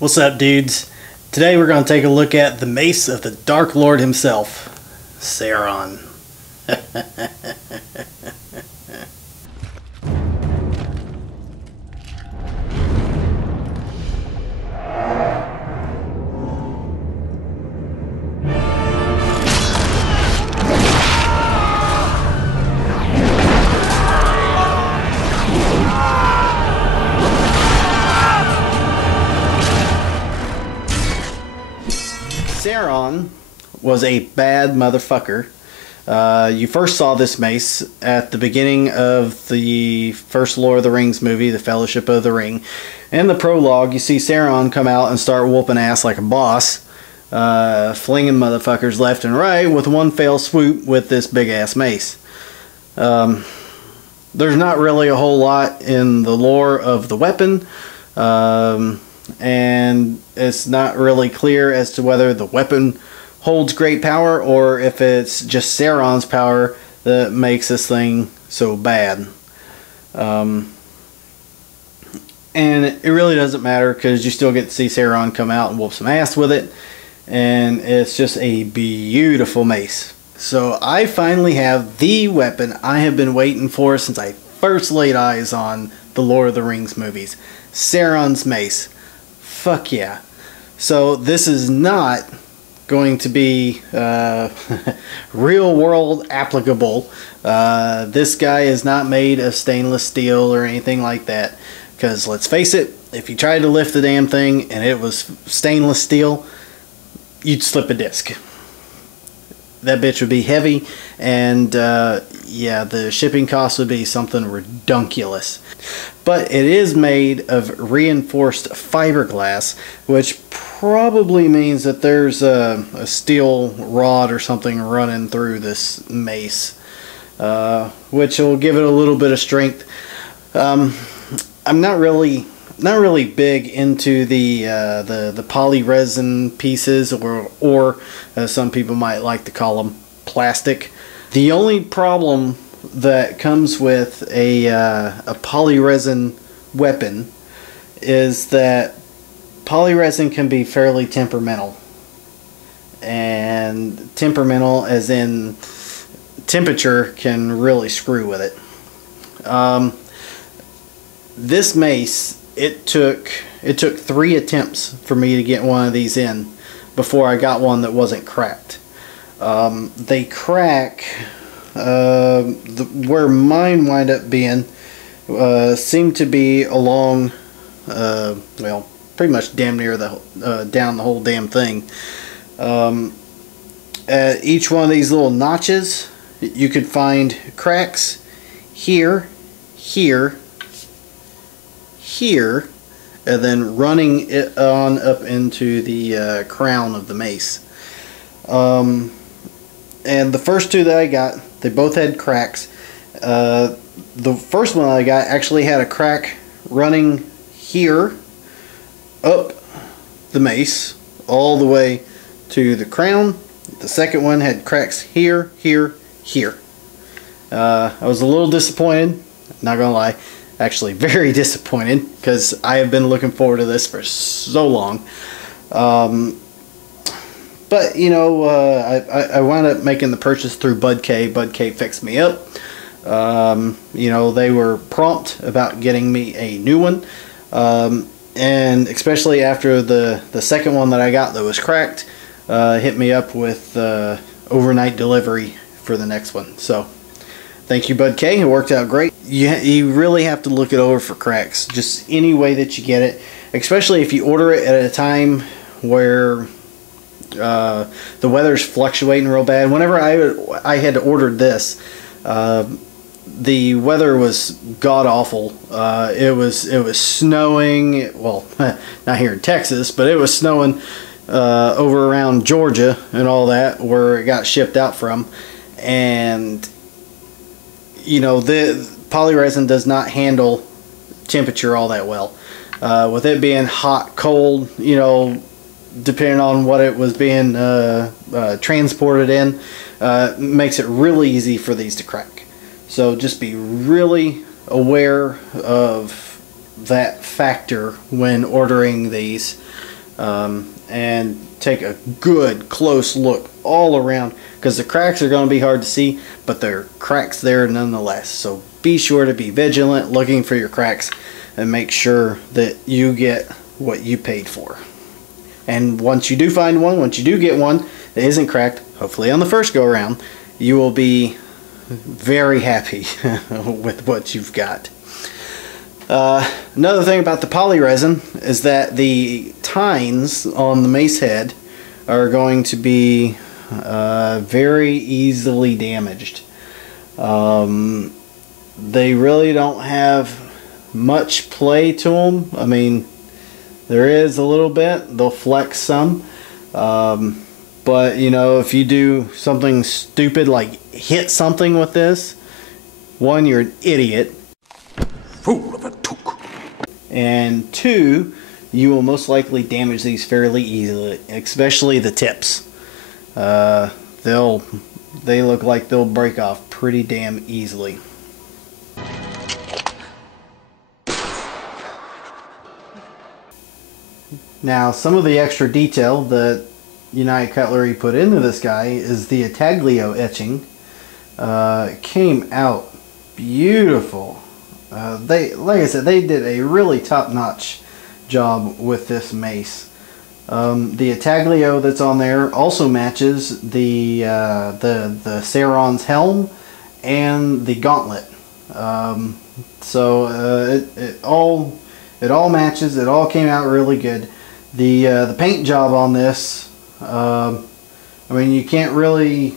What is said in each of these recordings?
What's up, dudes? Today we're going to take a look at the Mace of the Dark Lord himself, Sauron. Sauron was a bad motherfucker. You first saw this mace at the beginning of the first Lord of the Rings movie, The Fellowship of the Ring. In the prologue, you see Sauron come out and start whooping ass like a boss, flinging motherfuckers left and right with one fell swoop with this big-ass mace. There's not really a whole lot in the lore of the weapon. And it's not really clear as to whether the weapon holds great power or if it's just Sauron's power that makes this thing so bad. And it really doesn't matter because you still get to see Sauron come out and whoop some ass with it, and it's just a beautiful mace. So I finally have the weapon I have been waiting for since I first laid eyes on the Lord of the Rings movies. Sauron's mace. Fuck yeah. So this is not going to be real world applicable. This guy is not made of stainless steel or anything like that. Because let's face it, if you tried to lift the damn thing and it was stainless steel, you'd slip a disc. That bitch would be heavy, and yeah, the shipping cost would be something redunculous. But it is made of reinforced fiberglass, which probably means that there's a steel rod or something running through this mace, which will give it a little bit of strength. I'm not really big into the poly resin pieces, or as some people might like to call them, plastic. The only problem that comes with a poly resin weapon is that poly resin can be fairly temperamental, and temperamental as in temperature can really screw with it. This mace, it took 3 attempts for me to get one of these in before I got one that wasn't cracked. They crack, where mine wind up being seemed to be along, well, pretty much damn near the down the whole damn thing. At each one of these little notches, you could find cracks here, here, here, and then running it on up into the crown of the mace. And the first 2 that I got, they both had cracks. The first one I got actually had a crack running here up the mace all the way to the crown. The second one had cracks here, here, here. I was a little disappointed, not gonna lie. Actually very disappointed, because I have been looking forward to this for so long. But you know, I wound up making the purchase through Bud K. Bud K fixed me up. You know, they were prompt about getting me a new one, and especially after the second one that I got that was cracked, hit me up with overnight delivery for the next one. So thank you, Bud K. It worked out great. You really have to look it over for cracks, just any way that you get it, especially if you order it at a time where the weather's fluctuating real bad. Whenever I had ordered this, the weather was god awful. It was snowing. Well, not here in Texas, but it was snowing over around Georgia and all that, where it got shipped out from. And you know, the poly resin does not handle temperature all that well. With it being hot, cold, you know, depending on what it was being transported in, makes it really easy for these to crack. So just be really aware of that factor when ordering these. and take a good close look all around, because the cracks are going to be hard to see, but there are cracks there nonetheless. So be sure to be vigilant looking for your cracks and make sure that you get what you paid for. And once you do find one, once you do get one that isn't cracked, hopefully on the first go around, you will be very happy with what you've got. Another thing about the poly resin is that the tines on the mace head are going to be very easily damaged. They really don't have much play to them. I mean, there is a little bit. They'll flex some. But, you know, if you do something stupid like hit something with this, one, you're an idiot. Fool of a took. And two, you will most likely damage these fairly easily, especially the tips. They look like they'll break off pretty damn easily. Now, some of the extra detail that United Cutlery put into this guy is the intaglio etching. Came out beautiful. Like I said, they did a really top-notch job with this mace. The intaglio that's on there also matches the Sauron's helm and the gauntlet. It all matches. It all came out really good. The paint job on this, I mean, you can't really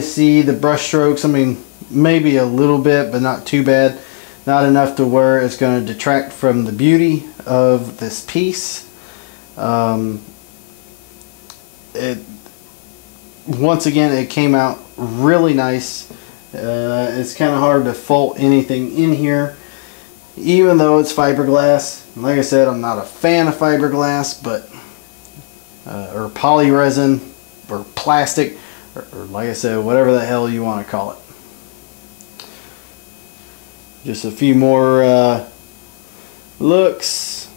see the brush strokes. I mean, maybe a little bit, but not too bad. Not enough to where it's going to detract from the beauty of this piece. Once again, it came out really nice. It's kind of hard to fault anything in here, even though it's fiberglass. Like I said, I'm not a fan of fiberglass, but or poly resin or plastic, or like I said, whatever the hell you want to call it. Just a few more looks.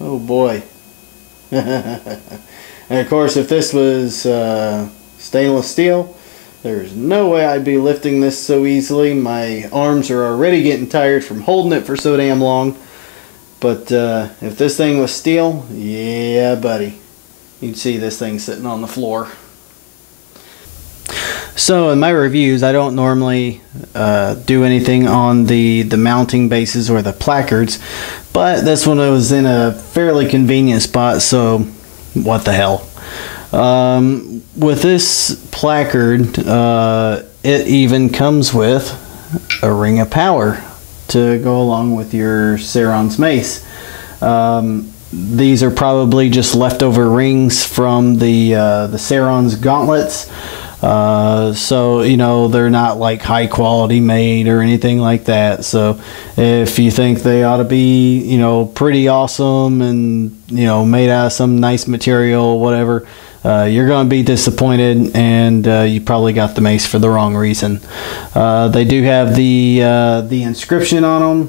Oh boy. And of course, if this was stainless steel, there's no way I'd be lifting this so easily. My arms are already getting tired from holding it for so damn long. But if this thing was steel, yeah buddy, you'd see this thing sitting on the floor. So in my reviews, I don't normally do anything on the mounting bases or the placards, but this one was in a fairly convenient spot, so what the hell. With this placard, it even comes with a ring of power to go along with your Sauron's mace. These are probably just leftover rings from the Sauron's gauntlets. So, you know, they're not like high quality made or anything like that. So if you think they ought to be, you know, pretty awesome and, you know, made out of some nice material, whatever, you're going to be disappointed, and you probably got the mace for the wrong reason. They do have the inscription on them,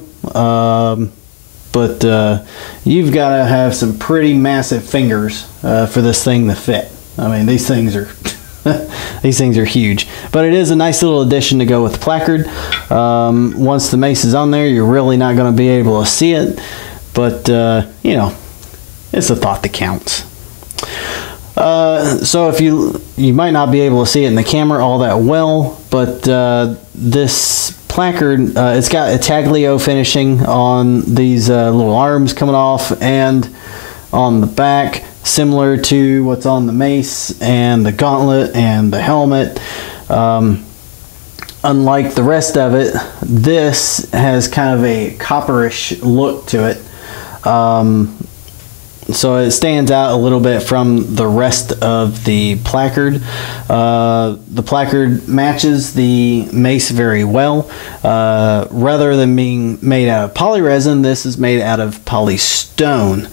but you've got to have some pretty massive fingers for this thing to fit. I mean, these things are these things are huge, but it is a nice little addition to go with the placard. Once the mace is on there, you're really not going to be able to see it, but you know, it's a thought that counts. So if you might not be able to see it in the camera all that well, but this placard, it's got intaglio finishing on these little arms coming off and on the back, similar to what's on the mace and the gauntlet and the helmet. Unlike the rest of it, this has kind of a copperish look to it. So it stands out a little bit from the rest of the placard. The placard matches the mace very well. Rather than being made out of poly resin, this is made out of polystone.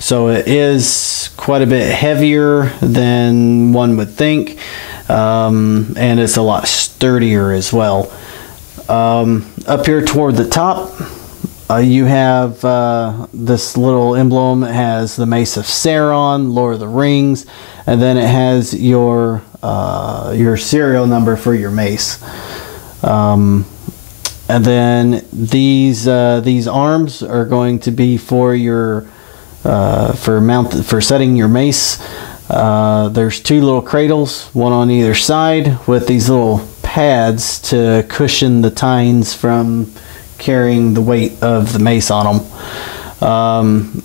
So it is quite a bit heavier than one would think, and it's a lot sturdier as well. Up here toward the top, You have this little emblem. It has the Mace of Sauron, Lord of the Rings, and then it has your serial number for your mace. And then these arms are going to be for your for setting your mace. There's two little cradles, one on either side, with these little pads to cushion the tines from carrying the weight of the mace on them.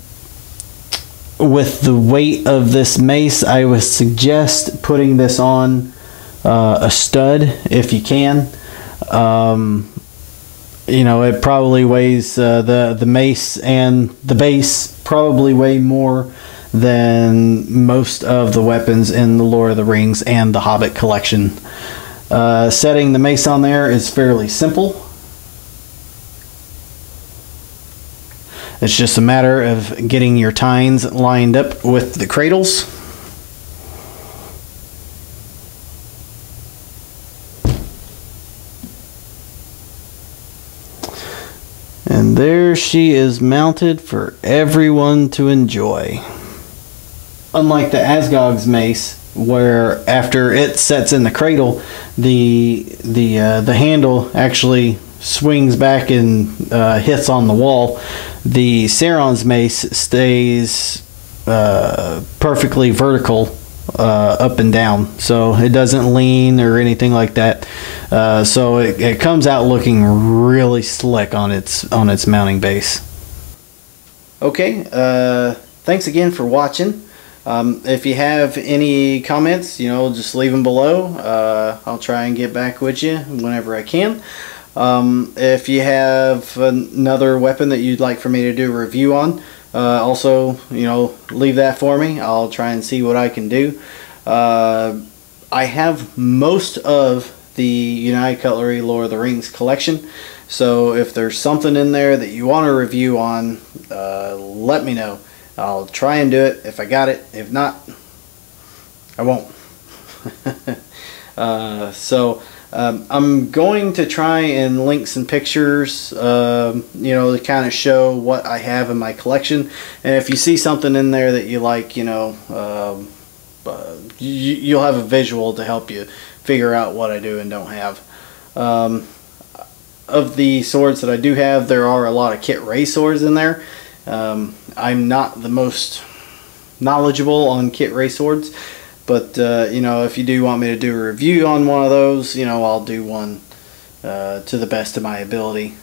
With the weight of this mace, I would suggest putting this on a stud if you can. You know, it probably weighs the mace and the base probably weigh more than most of the weapons in the Lord of the Rings and the Hobbit collection. Setting the mace on there is fairly simple. It's just a matter of getting your tines lined up with the cradles. And there she is mounted for everyone to enjoy. Unlike the Asgog's mace, where after it sets in the cradle, the handle actually swings back and hits on the wall. The Sauron's mace stays perfectly vertical up and down, so it doesn't lean or anything like that. So it comes out looking really slick on its mounting base. Okay, thanks again for watching. If you have any comments, you know, just leave them below. I'll try and get back with you whenever I can. If you have another weapon that you'd like for me to do a review on, also, you know, leave that for me. I'll try and see what I can do. I have most of the United Cutlery Lord of the Rings collection, so if there's something in there that you want a review on, let me know. I'll try and do it if I got it. If not, I won't. I'm going to try and link some pictures, you know, to kind of show what I have in my collection. And if you see something in there that you like, you know, you'll have a visual to help you figure out what I do and don't have. Of the swords that I do have, there are a lot of Kit Ray swords in there. I'm not the most knowledgeable on Kit Ray swords, but you know, if you do want me to do a review on one of those, you know, I'll do one to the best of my ability.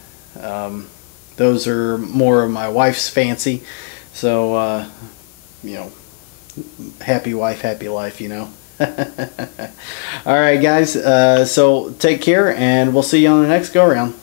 Those are more of my wife's fancy, so you know, happy wife, happy life, you know. Alright guys, so take care, and we'll see you on the next go around.